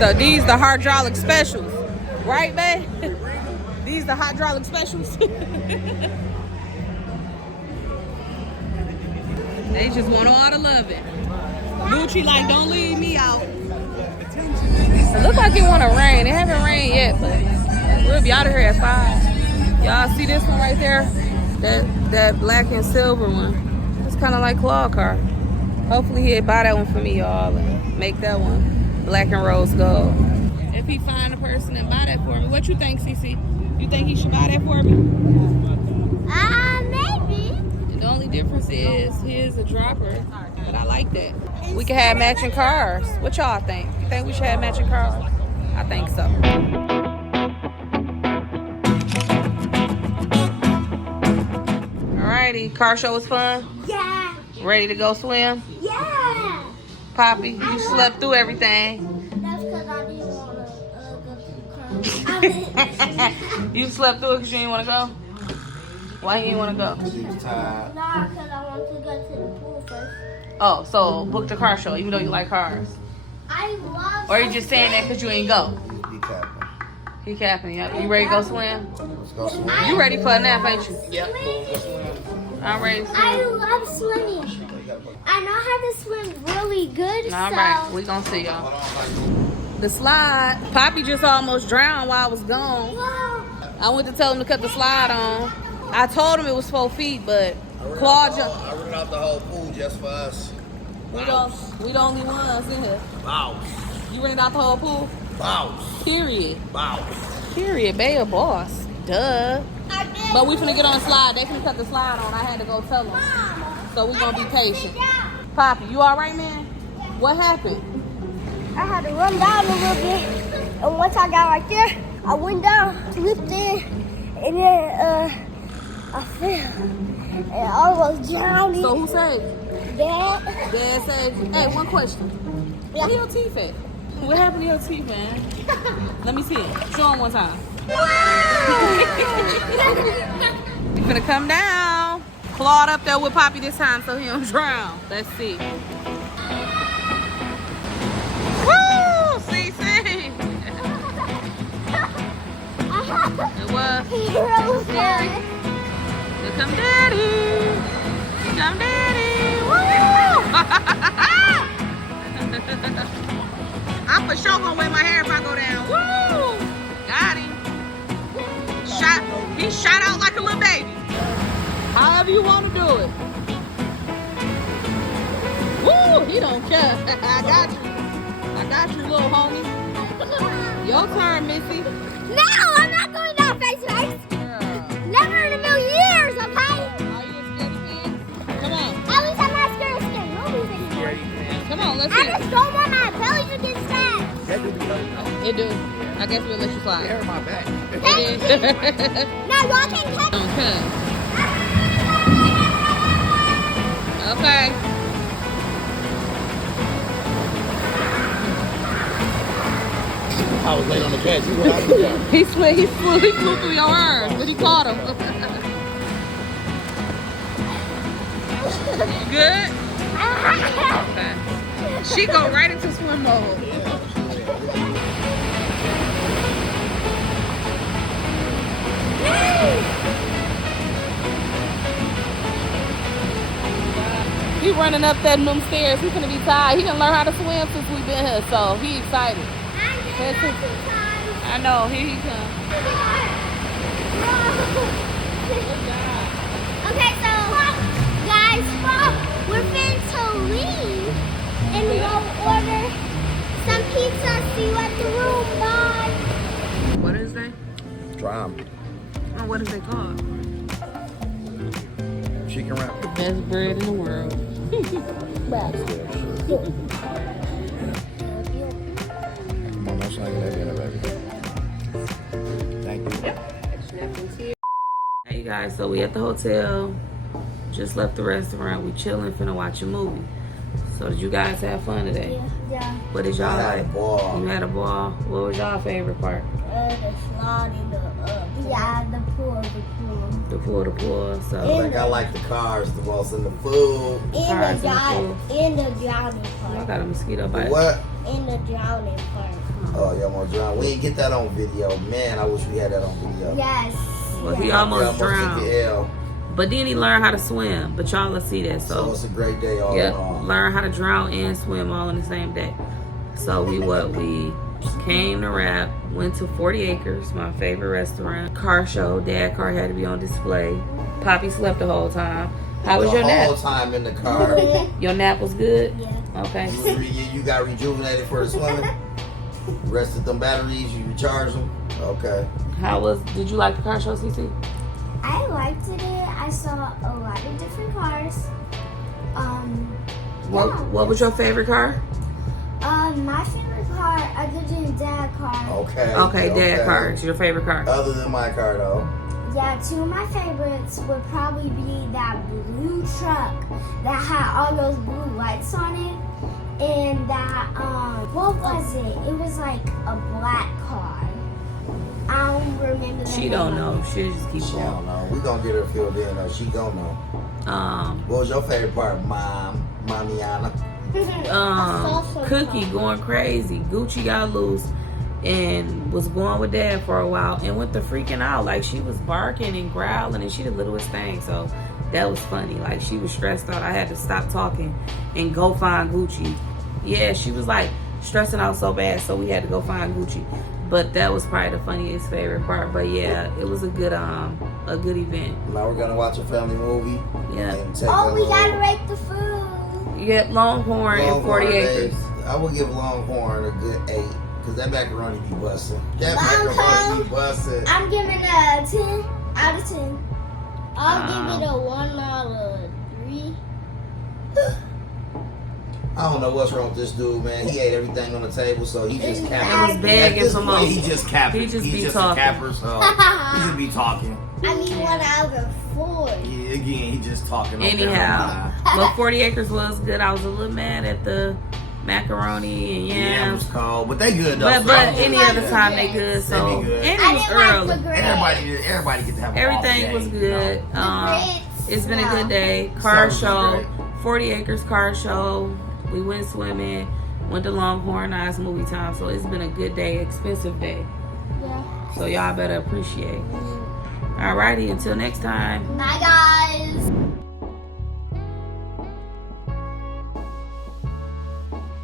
the hydraulic specials, right, babe? These the hydraulic specials. They just want all the loving. Gucci like, don't leave me out. It look like it want to rain. It haven't rained yet, but we'll be out of here at 5. Y'all see this one right there? That black and silver one. It's kind of like Claude car. Hopefully he'll buy that one for me, y'all, and make that one black and rose gold. If he find a person and buy that for me, what you think, Cece? You think he should buy that for me? Maybe. And the only difference is his a dropper, but I like that. We can have matching cars. What y'all think? You think we should have matching cars? I think so. Alrighty, car show was fun? Yeah. Ready to go swim? Yeah. Poppy, you slept through everything. That's because I didn't want to go to the car. You slept through it because you didn't want to go? Why you didn't want to go? No, because I want to go to the pool first. Oh, so book the car show even though you like cars? I love. Or you just saying that because you ain't go? He capping. Yep. You ready to go swim? Let's go swim. You ready for a nap, ain't you? Yep. I'm ready to swim. I love swimming. I know how to swim really good. All right, we gonna see y'all. The slide. Poppy just almost drowned while I was gone. I went to tell him to cut the slide on. I told him it was 4 feet, but Claude jumped. I rented out the whole pool just for us. We the only ones in here. Wow. You rented out the whole pool? Wow. Period. Wow. Period. Bay a boss. Duh. But we finna get on the slide. They finna cut the slide on. I had to go tell them. So we gonna be patient. Poppy, you all right, man? What happened? I had to run down a little bit, and once I got right there, I went down, slipped in, and then I fell, and I was drowning. So who saved you? Dad. Dad saved you. Hey, one question. Yeah. Where your teeth at? What happened to your teeth, man? Let me see it. Show them one time. You finna come down. Claude up there with Poppy this time so he don't drown. Let's see. Woo! See. It was scary. Here come Daddy. Here come Daddy. Woo! I'm for sure gonna wear my hair if I go down. Woo! Got him. He shot out like a little baby. However you want to do it. Woo! He don't care. I got you, little homie. Your turn, Missy. No, I'm not going down face. Never in a million years, okay? Are you a scaredy pants? Come on. At least I'm not scared of scary movies anymore. Come on, let's I see. just don't want my belly to get stabbed. That do be hurt. It do. I guess we'll let you slide. It hurt my back. It is. Now y'all can touch me. Okay. Okay. I was laying on the bed. See what I did? He flew through your arms, but he caught him. You good? Okay. She go right into swim mode. He running up them stairs. He gonna be tired. He done learn how to swim since we been here, so he excited. I know. Here he comes. Okay, so guys, we're fin to leave, and we'll order some pizza. See you at the room. Bye. What is that? Drum. Oh, what is they called? Chicken wrap. The best bread in the world. Come on, don't shine that dinner, baby. Thank you. Hey you guys, so we at the hotel. Just left the restaurant. We chilling, finna watch a movie. So did you guys have fun today? Yeah. What did y'all I had a like? ball. You had a ball. What was y'all favorite part? The slide in the the pool. The pool. So Like I like the cars the most and the food. Cars and the In the drowning I part. got a mosquito The bite. what? In the drowning part. Oh, Oh, y'all almost drowned. We didn't get that on video. Man, I wish we had that on video. Yes. Well, he yes. almost took drowned. the L. But then he learned how to swim. But y'all will see that. So So, it's a great day all yep, along. learn how to drown and swim all in the same day. So we came to Rap, went to 40 Acres, my favorite restaurant. Car show. Dad car had to be on display. Poppy slept the whole time. How was your The whole nap? time in the car. Your nap was good? Yeah. Okay. You got rejuvenated for the swimming? Rested them batteries, you recharged them? Okay. Did you like the car show, CC? I liked it. I saw a lot of different cars. What was your favorite car? My favorite car, other than Dad car. Okay. Dad car. It's your favorite car. Other than my car, though. Yeah, two of my favorites would probably be that blue truck that had all those blue lights on it, and that what was it? It was like a black car. I don't remember. She don't know. She'll just keep She going. don't know. We gonna get her filled in, though. She gonna know. What was your favorite part, Mamiana? Cookie going crazy. Gucci got loose and was going with Dad for a while and went to freaking out. Like, she was barking and growling, and she the littlest thing. So that was funny. Like, she was stressed out. I had to stop talking and go find Gucci. Yeah, she was like stressing out so bad, so we had to go find Gucci. But that was probably the funniest favorite part. But yeah, it was a good event. Now we're gonna watch a family movie. Yeah. And take Oh, a we little gotta rate the food. Yep, Longhorn and 40 Acres. I would give Longhorn a good 8, because that macaroni be busting. That Longhorn. macaroni be busting. I'm giving it a 10 out of 10. I'll give it a 1 out of 3. I don't know what's wrong with this dude, man. He ate everything on the table, so he just capped. It was begging for more. He just capped. He just He's be just talking. a capper, so he just be talking. I mean 1 out of 4. Yeah, again, he just talking. Anyhow, but 40 Acres was good. I was a little mad at the macaroni and Yeah, it yams. was cold, but they good though. But so I'm any good. other time they good. So They be good. and I it was didn't like early. the grits. Everybody get to have a Everything off was day, good. You know? It's been a No. good day. Car Service was show, great. 40 Acres car show. We went swimming. Went to Longhorn, nice movie time. So it's been a good day, expensive day. Yeah. So y'all better appreciate. Alrighty, until next time. Bye guys.